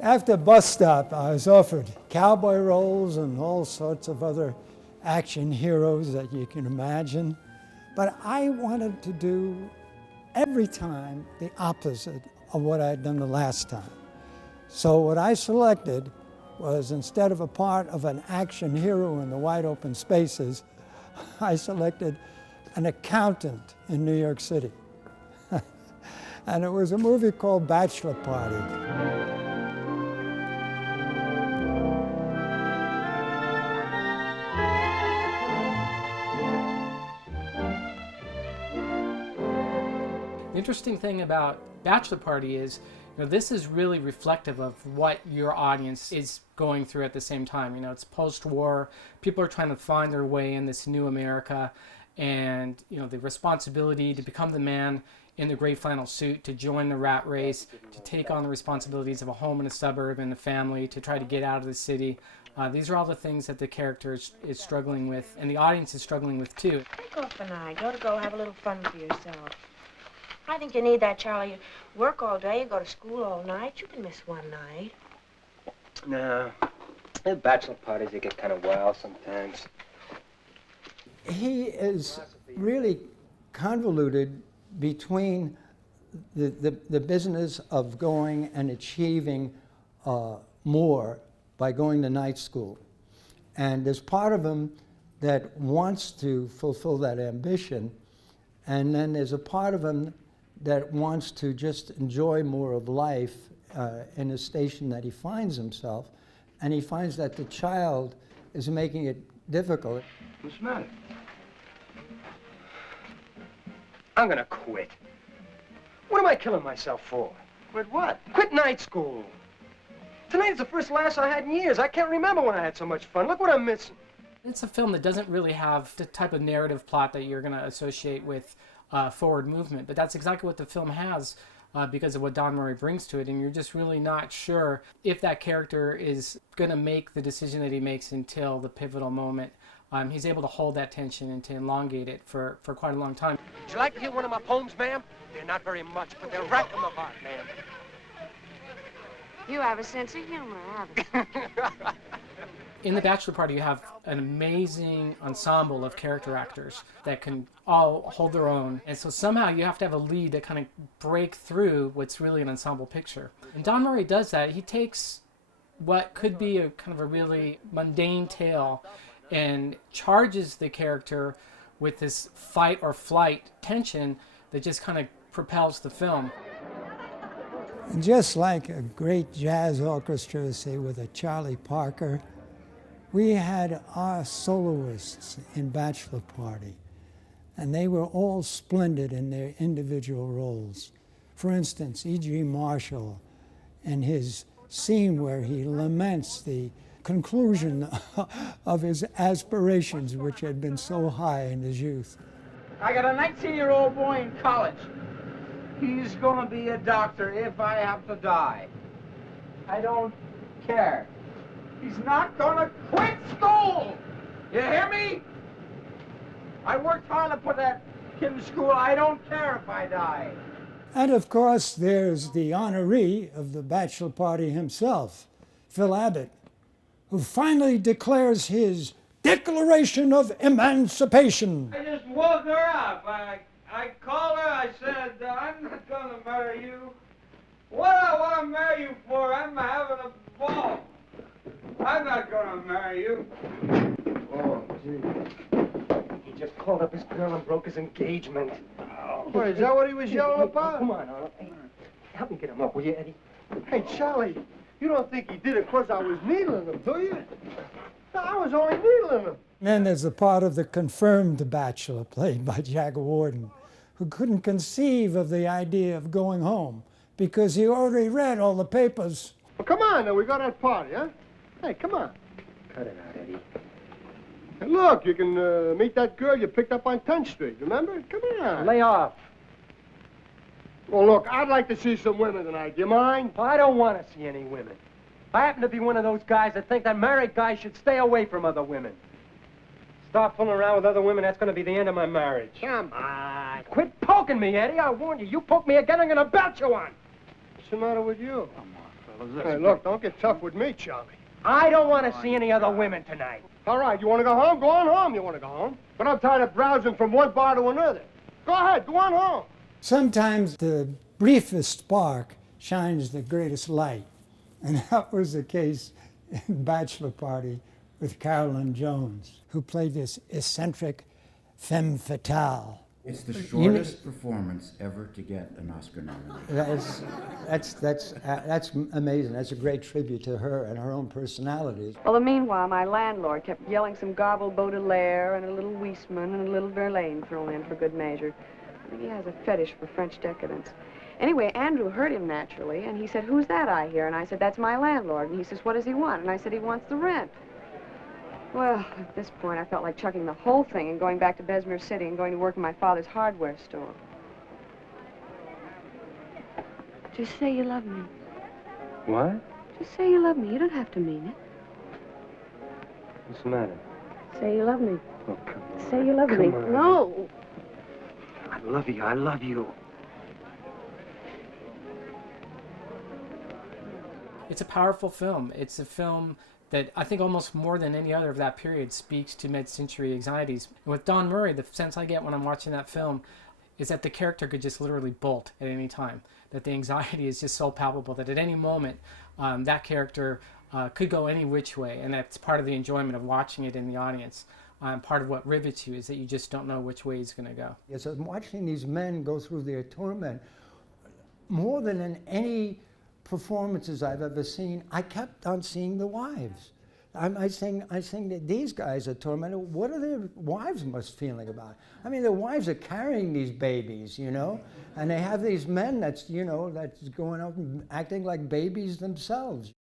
After Bus Stop, I was offered cowboy roles and all sorts of other action heroes that you can imagine. But I wanted to do every time the opposite of what I had done the last time. So what I selected was, instead of a part of an action hero in the wide open spaces, I selected an accountant in New York City. And it was a movie called Bachelor Party. The interesting thing about Bachelor Party is, this is really reflective of what your audience is going through at the same time. It's post-war. People are trying to find their way in this new America, and the responsibility to become the man in the gray flannel suit, to join the rat race, to take on the responsibilities of a home in a suburb and a family, to try to get out of the city. These are all the things that the character is struggling with, and the audience is struggling with too. Take off an eye. You ought to go have a little fun for yourself. I think you need that, Charlie. You work all day, you go to school all night. You can miss one night. No. The bachelor parties, they get kind of wild sometimes. He is really convoluted between the business of going and achieving more by going to night school. And there's part of him that wants to fulfill that ambition, and then there's a part of him that wants to just enjoy more of life in the station that he finds himself, and he finds that the child is making it difficult. What's the matter? I'm gonna quit. What am I killing myself for? Quit what? Quit night school. Tonight's the first last I had in years. I can't remember when I had so much fun. Look what I'm missing. It's a film that doesn't really have the type of narrative plot that you're going to associate with forward movement, but that's exactly what the film has because of what Don Murray brings to it, and you're just really not sure if that character is going to make the decision that he makes until the pivotal moment. He's able to hold that tension and to elongate it for quite a long time. Would you like to hear one of my poems, ma'am? They're not very much, but they'll rack them apart, ma'am. You have a sense of humor, haven't you? In The Bachelor Party, you have an amazing ensemble of character actors that can all hold their own. And so somehow you have to have a lead that kind of break through what's really an ensemble picture. And Don Murray does that. He takes what could be a kind of a really mundane tale and charges the character with this fight or flight tension that just kind of propels the film. And just like a great jazz orchestra, say with a Charlie Parker, we had our soloists in Bachelor Party, and they were all splendid in their individual roles. For instance, E.G. Marshall and his scene where he laments the conclusion of his aspirations, which had been so high in his youth. I got a 19-year-old boy in college. He's gonna be a doctor if I have to die. I don't care. He's not gonna quit school! You hear me? I worked hard to put that kid in school. I don't care if I die. And of course, there's the honoree of the Bachelor Party himself, Phil Abbott, who finally declares his Declaration of Emancipation. I just woke her up. I called her, I said, I'm not gonna marry you. What I want to marry you for, I'm having a ball. I'm not gonna marry you. Oh, gee. He just called up his girl and broke his engagement. What, is that what he was yelling about? Come on, Arnold. Hey, help me get him up, will you, Eddie? Hey, Charlie, you don't think he did it because I was needling him, do you? No, I was only needling him. Then there's the part of the confirmed bachelor played by Jack Warden, who couldn't conceive of the idea of going home because he already read all the papers. Well, come on, now, we got that party, huh? Hey, come on. Cut it out, Eddie. Hey, look, you can meet that girl you picked up on 10th Street, remember? Come on. Lay off. Well, look, I'd like to see some women tonight. Do you mind? Well, I don't want to see any women. I happen to be one of those guys that think that married guys should stay away from other women. Stop fooling around with other women, that's going to be the end of my marriage. Come on. Quit poking me, Eddie. I warn you. You poke me again, I'm going to belt you one. What's the matter with you? Come on, fellas. Hey, look, don't get tough with me, Charlie. I don't want to see any other women tonight. All right, you want to go home? Go on home. You want to go home? But I'm tired of browsing from one bar to another. Go ahead, go on home. Sometimes the briefest spark shines the greatest light. And that was the case in Bachelor Party with Carolyn Jones, who played this eccentric femme fatale. It's the shortest performance ever to get an Oscar nomination. That's amazing. That's a great tribute to her and her own personality. Well, meanwhile, my landlord kept yelling some garbled Baudelaire and a little Huysman and a little Verlaine thrown in for good measure. I think he has a fetish for French decadence. Anyway, Andrew heard him naturally, and he said, "Who's that I hear?" And I said, "That's my landlord." And he says, "What does he want?" And I said, "He wants the rent." Well, at this point, I felt like chucking the whole thing and going back to Bessemer City and going to work in my father's hardware store. Just say you love me. What? Just say you love me. You don't have to mean it. What's the matter? Say you love me. Oh, come on. Say you love me. on. No. I love you. I love you. It's a powerful film. It's a film that I think almost more than any other of that period speaks to mid-century anxieties. And with Don Murray, the sense I get when I'm watching that film is that the character could just literally bolt at any time, that the anxiety is just so palpable that at any moment that character could go any which way, and that's part of the enjoyment of watching it in the audience. Part of what rivets you is that you just don't know which way he's going to go. Yes, I'm watching these men go through their torment more than in any performances I've ever seen. I kept on seeing the wives. I think that these guys are tormented. What are their wives must feeling about? I mean, their wives are carrying these babies, you know, and they have these men that's, you know, that's going out and acting like babies themselves.